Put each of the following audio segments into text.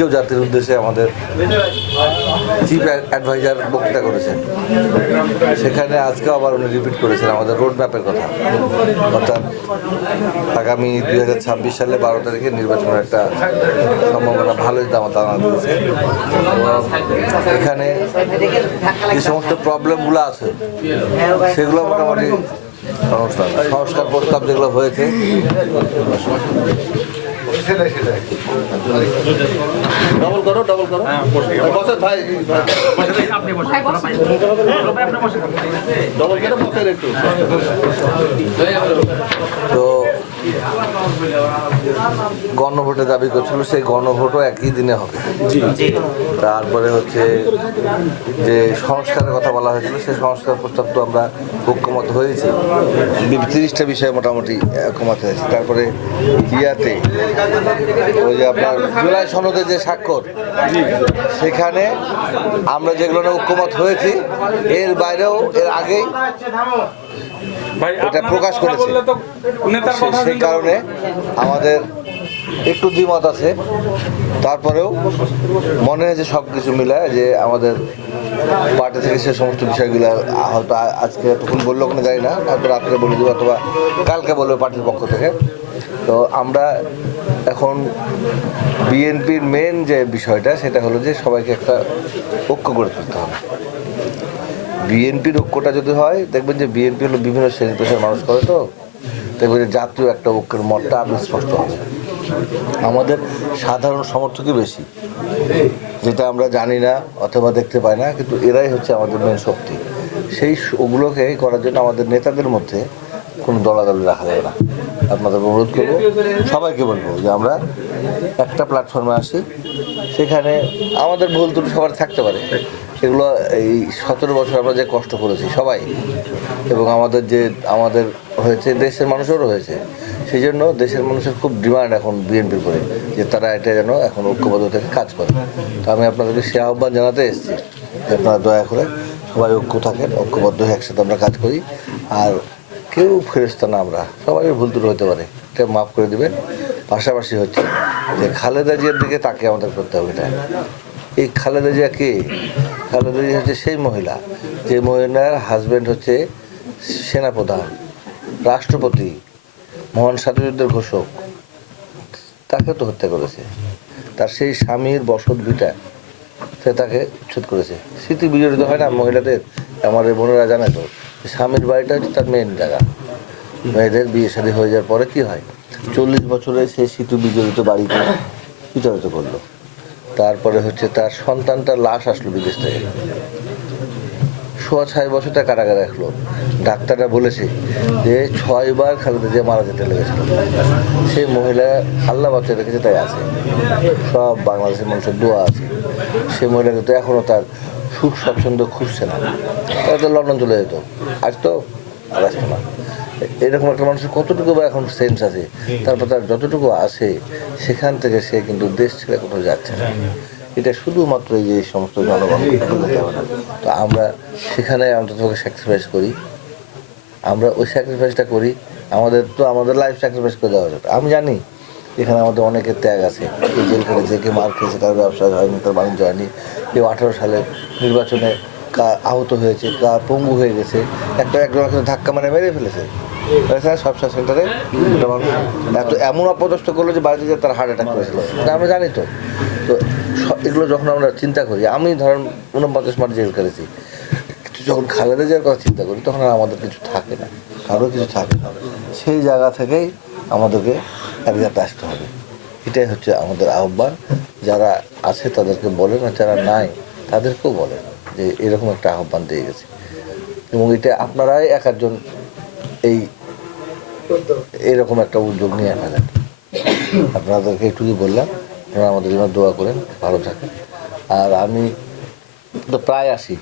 কেউ জাতির উদ্দেশ্যে আমাদের চিফ অ্যাডভাইজার বক্তৃতা করেছেন। সেখানে আজকে আবার উনি রিপিট করেছেন আমাদের রোড ম্যাপের কথা। অর্থাৎ আগামী দুই হাজার ছাব্বিশ সালে বারো তারিখে নির্বাচনের একটা সম্ভাবনা ভালোই দাম দানা দিয়েছে। এখানে যে সমস্ত প্রবলেমগুলো আছে, সেগুলো মোটামুটি সংস্কার প্রস্তাব যেগুলো হয়েছে ডবল করো ডবল করো। বসেন ভাই। ডবল করে বসেন একটু। তো গণভোটে দাবি করছিল সেই গণভোটও একই দিনে হবে। তারপরে হচ্ছে যে সংস্কারের কথা বলা হয়েছিল সেই সংস্কার প্রস্তাব তো আমরা ঐক্যমত হয়েছি। তিরিশটা বিষয়ে মোটামুটি ঐক্যমত হয়েছে। তারপরে ইয়াতে ওই যে আপনার জুলাই সনদে যে স্বাক্ষর সেখানে আমরা যেগুলো ঐক্যমত হয়েছি এর বাইরেও এর আগেই এটা প্রকাশ করেছে। সেই কারণে আমাদের একটু দ্বিমত আছে। তারপরেও মনে হয় যে সব কিছু মিলায় যে আমাদের পার্টি থেকে সে সমস্ত বিষয়গুলো হয়তো আজকে তখন বলল ওখানে যাই না হয়তো রাত্রে বলে দেবো অথবা কালকে বলবে পার্টির পক্ষ থেকে। তো আমরা এখন বিএনপির মেন যে বিষয়টা সেটা হলো যে সবাইকে একটা ঐক্য করে তুলতে হবে। বিএনপির ঐক্যটা যদি হয়, দেখবেন যে বিএনপি হলো বিভিন্ন শ্রেণি পেশার মানুষ করে তো। দেখবেন যে জাতীয় একটা ঐক্যের মতটা আপনি স্পষ্ট হবে আমাদের সাধারণ সমর্থকই বেশি, যেটা আমরা জানি না অথবা দেখতে পাই না, কিন্তু এরাই হচ্ছে আমাদের মেন শক্তি। সেই ওগুলোকে করার জন্য আমাদের নেতাদের মধ্যে কোনো দলাদলি রাখা যাবে না। আপনাদের অনুরোধ করব, সবাইকে বলব যে আমরা একটা প্ল্যাটফর্মে আসি, সেখানে আমাদের ভুল ত্রুটি সবার থাকতে পারে। এগুলো এই সতেরো বছর আমরা যে কষ্ট করেছি, সবাই। এবং আমাদের যে, আমাদের হয়েছে, দেশের মানুষেরও হয়েছে। সেই জন্য দেশের মানুষের খুব ডিমান্ড এখন বিএনপির করে যে তারা এটা যেন এখন ঐক্যবদ্ধ থেকে কাজ করে। তো আমি আপনাদেরকে সে আহ্বান জানাতে এসেছি, যে আপনারা দয়া করে সবাই ঐক্য থাকেন, ঐক্যবদ্ধ হয়ে একসাথে আমরা কাজ করি। আর কেউ ফেরস্তা না আমরা সবাই ভুল ত্রুটি হতে পারে। এটা মাফ করে দেবেন। পাশাপাশি হচ্ছে যে খালেদা জিয়ার দিকে তাকে আমাদের করতে হবে এটা। এই খালেদা জিয়া কে? খালেদা জিয়া হচ্ছে সেই মহিলা। যে মহিলার হাজব্যান্ড হচ্ছে সেনাপ্রধান, রাষ্ট্রপতি, মহান স্বাধীনতার ঘোষক। তাকে তো হত্যা করেছে। তার সেই স্বামীর বসত ভিটা, সে তাকে উচ্ছেদ করেছে। স্মৃতি বিজড়িত হয় না মহিলাদের? আমার বোনেরা জানে তো স্বামীর বাড়িটা হচ্ছে তার মেন জায়গা। মেয়েদের বিয়ে শাদী হয়ে যাওয়ার পরে কি হয়? চল্লিশ বছরে সে স্মৃতি বিজড়িত বাড়িতে বিতাড়িত করল। তারপরে হচ্ছে তার সন্তানটা লাশ আসলো বিদেশ থেকে। সোয়া ছয় বছর তার কারাগারে রাখল ডাক্তাররা বলেছে যে ছয়বার খালেদা জিয়া মারা যেতে লেগেছিল। সেই মহিলা আল্লাহ বাচ্চা রেখেছে তাই আছে। সব বাংলাদেশের মানুষের দোয়া আছে। সেই মহিলা কিন্তু এখনও তার সুখ স্বচ্ছন্দ খুঁজছে না। তারা তো লন্ডন চলে যেত। আজ তো আর আসতো না। এরকম একটা মানুষের কতটুকু বা এখন সেন্স আছে তারপর তার যতটুকু আছে সেখান থেকে সে কিন্তু দেশ ছেড়ে কোথাও যাচ্ছে না। এটা শুধুমাত্র এই যে সমস্ত জনগণ তো আমরা সেখানে অন্তত স্যাক্রিফাইস করি। আমরা ওই স্যাক্রিফাইসটা করি আমাদের তো আমাদের লাইফ স্যাক্রিফাইস করে দেওয়া যাবে। আমি জানি এখানে আমাদের অনেকের ত্যাগ আছে। কেউ জেল খেটেছে কেউ মার খেয়েছে কারও ব্যবসা হয়নি তার বাণিজ্য হয়নি। কেউ আঠারো সালে নির্বাচনে আহত হয়েছে কার পঙ্গু হয়ে গেছে। একটা একজন ধাক্কা মানে মেরে ফেলেছে। সবসা সেন্টারে মানুষ। এত এমন অপদস্থ করল যে বাড়িতে তার হার্ট অ্যাটাক করেছিল। আমরা জানি তো। তো এগুলো যখন আমরা চিন্তা করি, আমি ধরেন উনপঞ্চাশ মাস জেল করেছি যখন খালেদা জিয়ার কথা চিন্তা করি, তখন আর আমাদের কিছু থাকে না। কারও কিছু থাকে না। সেই জায়গা থেকেই আমাদেরকে এক জায়গাতে আসতে হবে। এটাই হচ্ছে আমাদের আহ্বান। যারা আছে তাদেরকে বলেন আর যারা নাই, তাদেরকেও বলেন। যে এরকম একটা আহ্বান দিয়ে গেছে। এবং এটা আপনারাই এক একজন এই এরকম একটা উদ্যোগ নিয়ে ফেলেন আপনাদেরকে একটুই বললাম, আপনারা আমাদের জন্য দোয়া করেন, ভালো থাকেন। আর আমি তো প্রায় আসি।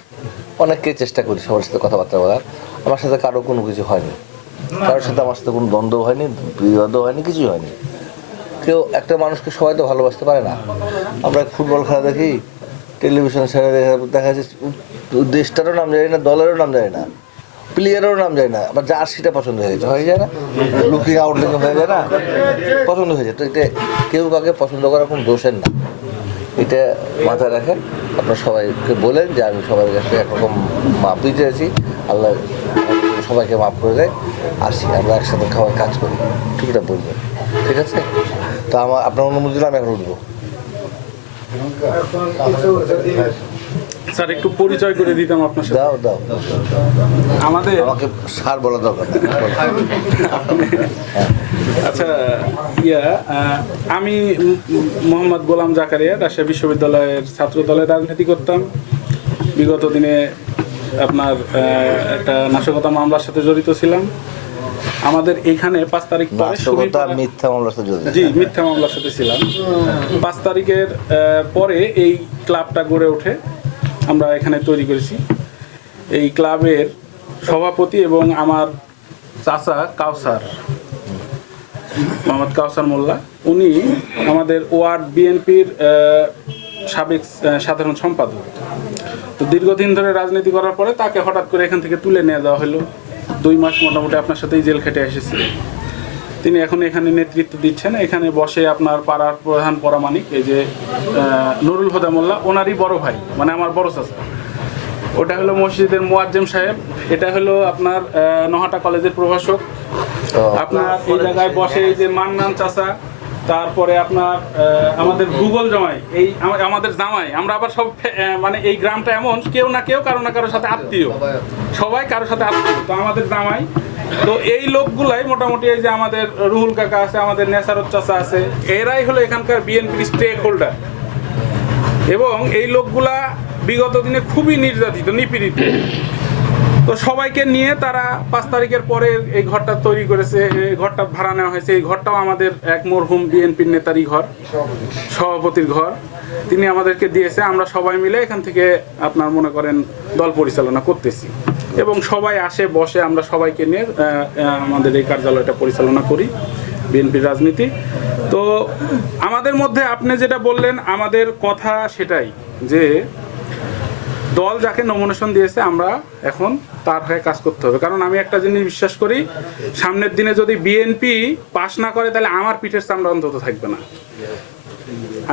অনেককে চেষ্টা করি সবার সাথে কথাবার্তা বলার। আমার সাথে কারও কোনো কিছু হয়নি। কারোর সাথে আমার সাথে কোনো দ্বন্দ্ব হয়নি, বিবাদও হয়নি, কিছুই হয়নি। কেউ একটা মানুষকে সবাই তো ভালোবাসতে পারে না। আমরা ফুটবল খেলা দেখি টেলিভিশন ছেড়ে দেখা দেখা যাচ্ছে দেশটারও নাম জানি না, দলেরও নাম জানি না প্লেয়ারেরও নাম যায় না, আবার জার্সিটা পছন্দ হয়ে গেছে হয়ে যায় না? লুকিং আউটলুকিং হয়ে যায় না? পছন্দ হয়ে যায়। তো এটা কেউ কাউকে পছন্দ করার কোনো দোষের না। এটা মাথায় রাখেন। আপনার সবাইকে বলেন যে আমি সবার কাছে একরকম মাপই চেয়েছি আল্লাহ সবাইকে মাফ করে দেয়। আসি, আমরা একসাথে খাওয়ার কাজ করি। ঠিকটা বলবেন ঠিক আছে? তো আমার আপনার অনুমতি আমি এখন উঠবো। স্যার একটু পরিচয় করে দিতাম আপনার সাথে। দাও দাও। আমাদের আমাকে সার বলা দরকার। আচ্ছা ইয়া আমি মোহাম্মদ গোলাম জাকারিয়া রাজশাহী বিশ্ববিদ্যালয়ের ছাত্র দলে রাজনীতি করতাম। বিগত দিনে আপনার একটা নাশকতা মামলার সাথে জড়িত ছিলাম। আমাদের এখানে পাঁচ তারিখ পরে মিথ্যা মামলার সাথে জি মিথ্যা মামলার সাথে ছিলাম। পাঁচ তারিখের পরে এই ক্লাবটা গড়ে ওঠে। আমরা এখানে তৈরি করেছি। এই ক্লাবের সভাপতি এবং আমার চাচা কাউসার মোহাম্মদ কাউসার মোল্লা। উনি আমাদের ওয়ার্ড বিএনপির সাবেক সাধারণ সম্পাদক। তো দীর্ঘদিন ধরে রাজনীতি করার পরে তাকে হঠাৎ করে এখান থেকে তুলে নিয়ে যাওয়া হলো। দুই মাস মোটামুটি আপনার সাথেই জেল খেটে এসেছে। তিনি এখন এখানে নেতৃত্ব দিচ্ছেন। এখানে বসে আপনার পাড়ার প্রধান পরামানিক এই যে নুরুল হুদা মোল্লা ওনারই বড় ভাই মানে আমার বড় চাচা। ওটা হলো মসজিদের মোয়াজ্জেম সাহেব এটা হলো আপনার নহাটা কলেজের প্রভাষক। আপনার এই জায়গায় বসে এই যে মান্নান চাচা তারপরে আপনার আমাদের ভূগোল জামাই, এই আমাদের জামাই, আমরা আবার সব মানে এই গ্রামটা এমন, কেউ না কেউ কারও না কারোর সাথে আত্মীয়। সবাই কারোর সাথে আত্মীয়। তো আমাদের জামাই, তো এই লোকগুলাই মোটামুটি এই যে আমাদের রুহুল কাকা আছে, আমাদের নেসারত চাচা আছে, এরাই হলো এখানকার বিএনপির স্টেক হোল্ডার এবং এই লোকগুলা বিগত দিনে খুবই নির্যাতিত, নিপীড়িত। তো সবাইকে নিয়ে তারা পাঁচ তারিখের পরে এই ঘরটা তৈরি করেছে, এই ঘরটা ভাড়া নেওয়া হয়েছে। এই ঘরটাও আমাদের এক মরহুম বিএনপির নেতারই ঘর, সভাপতির ঘর। তিনি আমাদেরকে দিয়েছে। আমরা সবাই মিলে এখান থেকে আপনার মনে করেন দল পরিচালনা করতেছি। এবং সবাই আসে, বসে, আমরা সবাইকে নিয়ে আমাদের এই কার্যালয়টা পরিচালনা করি, বিএনপির রাজনীতি। তো আমাদের মধ্যে আপনি যেটা বললেন, আমাদের কথা সেটাই যে দল যাকে নমিনেশন দিয়েছে, আমরা এখন তার হয়ে কাজ করতে হবে। কারণ আমি একটা জিনিস বিশ্বাস করি, সামনের দিনে যদি বিএনপি পাশ না করে, তাহলে আমার পিঠের চামড়া অন্তত থাকবে না।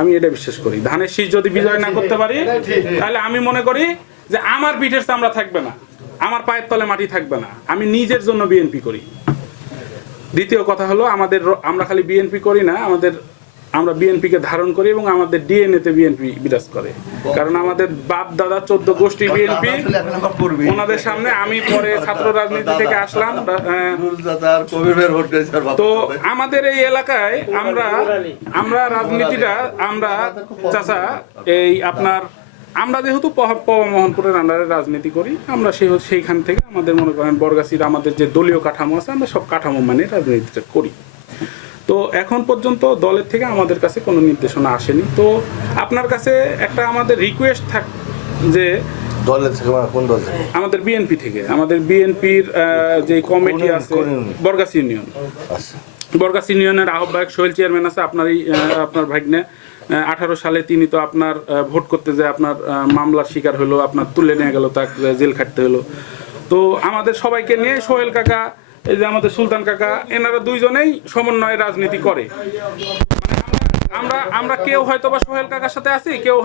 আমি এটা বিশ্বাস করি। ধানের শীষ যদি বিজয় না করতে পারি, তাহলে আমি মনে করি যে আমার পিঠের চামড়া থাকবে না। আমার পায়ের তলে মাটি থাকবে না। আমি নিজের জন্য বিএনপি করি। দ্বিতীয় কথা হলো, আমাদের আমরা খালি বিএনপি করি না, আমাদের আমরা বিএনপিকে ধারণ করি এবং আমাদের ডিএনএ তে বিএনপি বিরাজ করে। কারণ আমাদের বাপ দাদা চোদ্দ গোষ্ঠী বিএনপি ওনাদের সামনে আমি পরে ছাত্র রাজনীতি থেকে আসলাম। তো আমাদের এই এলাকায় আমরা আমরা রাজনীতিটা আমরা চাচা এই আপনার আমরা যেহেতু মোহনপুরের আন্ডারে রাজনীতি করি আমরা সেই সেইখান থেকে আমাদের মনে করেন বরগাছির আমাদের যে দলীয় কাঠামো আছে আমরা সব কাঠামো মানে রাজনীতিটা করি। তো এখন পর্যন্ত দলের থেকে আমাদের কাছে কোনো নির্দেশনা আসেনি। তো আপনার কাছে একটা আমাদের রিকোয়েস্ট থাক যে দলের থেকে মানে কোন দল থেকে? আমাদের বিএনপি থেকে। আমাদের বিএনপির যে কমিটি আছে কোন ইউনিয়ন? বরগাছি ইউনিয়ন আচ্ছা। বরগাছ ইউনিয়নের আহ্বায়ক সোহেল চেয়ারম্যান আছে আপনারই আপনার ভাগ্নে। আঠারো সালে তিনি তো আপনার ভোট করতে যে আপনার মামলার শিকার হলো আপনার তুলে নিয়ে গেল তাকে জেল খাটতে হলো। তো আমাদের সবাইকে নিয়ে সোহেল কাকা এই যে আমাদের সুলতান কাকা, এনারা দুইজনেই সমন্বয়ে রাজনীতি করে। মানে আমরা আমরা আমরা কেউ হয়তো বা সোহেল কাকার সাথে আছি, কেউ